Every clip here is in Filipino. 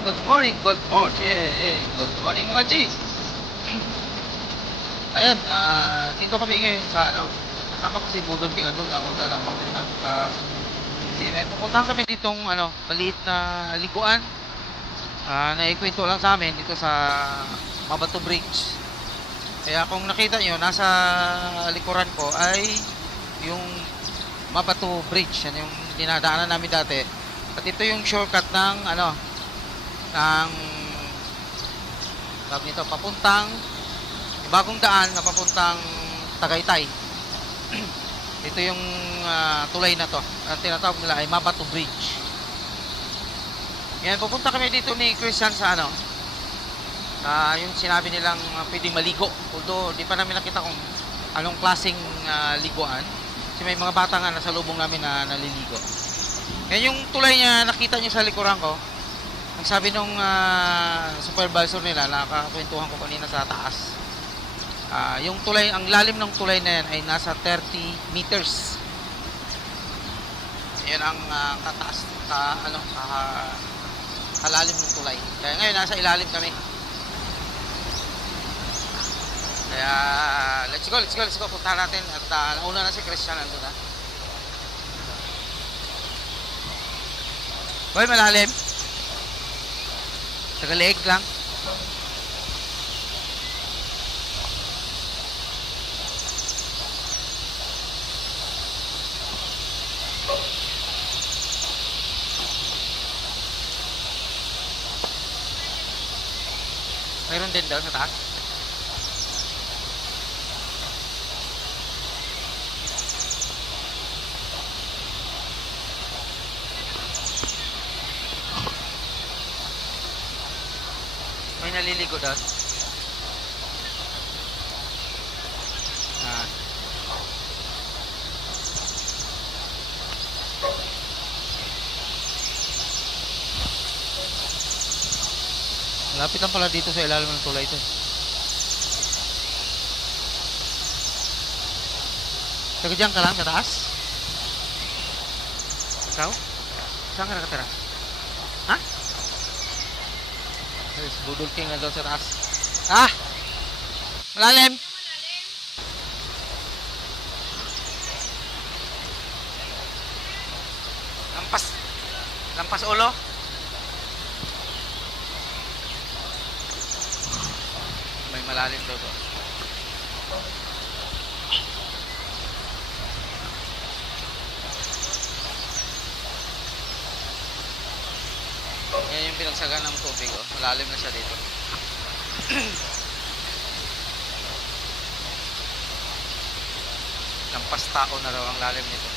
Good morning, good morning. Good morning mga G. Ayan, dito kami ngayon sa ano, kasama ko si Budol King Adol, ako dalang papunta. Pupuntahan kami ditong ano, maliit na liguan. Naikwento lang sa amin dito sa Mabato Bridge. Kaya kung nakita nyo, nasa likuran ko ay yung Mabato Bridge. Yan yung dinadaanan namin dati. At ito yung shortcut ng ano, ng tawag nito, papuntang bagong daan na papuntang Tagaytay. Ito yung tulay na to. Ang tinatawag nila ay Mabato Bridge. Yan, pupunta kami dito ni Christian sa ano, yung sinabi nilang pwedeng maligo. Although di pa namin nakita kung anong klaseng liguan. Kasi may mga bata nga nasa lubong namin na naliligo. Yan yung tulay niya, nakita niyo sa likuran ko. Ang sabi nung supervisor nila, nakakwentuhan ko kanina sa taas, yung tulay, ang lalim ng tulay na yan ay nasa 30 meters. Yan ang kataas, kalalim ng tulay. Kaya ngayon nasa ilalim kami. Kaya let's go. Punta natin at nauna na si Christian, nandun na. Boy, malalim. Tagaleeg lang. Mayroon din daw sa taas. May naliligo doon. Malapit lang pala dito sa ilalim ng tulay ito. Taga dyan ka lang sa taas? Ikaw? Saan ka nakatira? Ha? Yes, Budol King na doon sa taas. Malalim! Lampas ulo? May malalim daw to. Yan yung pinagsagan ng tubig, oh. Malalim na siya dito. Lampas tao na raw ang lalim nito.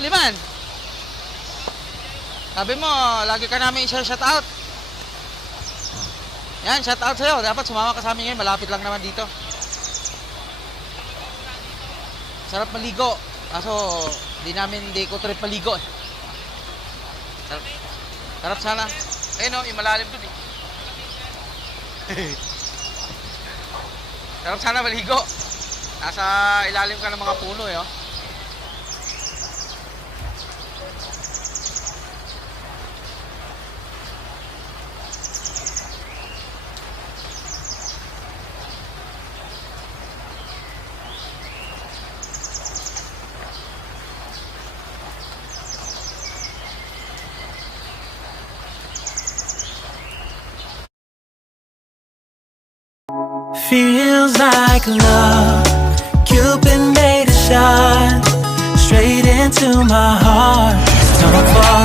Liman, sabi mo lagi ka namin i-shout out. Yan, shout out sa'yo. Dapat sumama ka sa amin ngayon, malapit lang naman dito. Sarap maligo. Kaso di ko trip maligo eh. Sarap sana. Ayun o, yung malalim dun eh. Sarap sana maligo. Nasa ilalim ka ng mga puno eh, oh. feels like love. Cupid made a shot straight into my heart. Don't fall